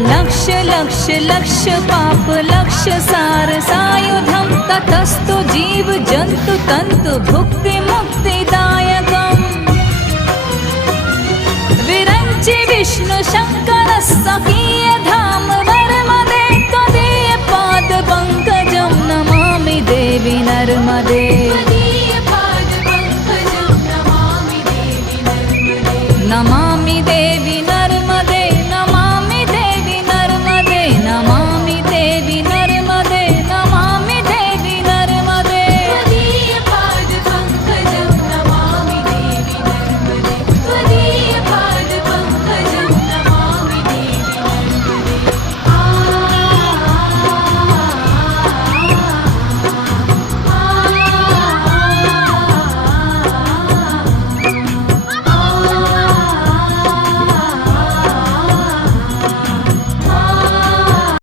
लक्ष्य लक्ष्य लक्ष्य पाप लक्ष्य सार सायुधं ततस्तु जीव जन्तु तन्तु भुक्ति मुक्तिदायकम् विरञ्चि विष्णु शङ्कर सखीय धाम वर्मदे त्वदीय पाद पंकजं नमामि देवी नर्मदे नमा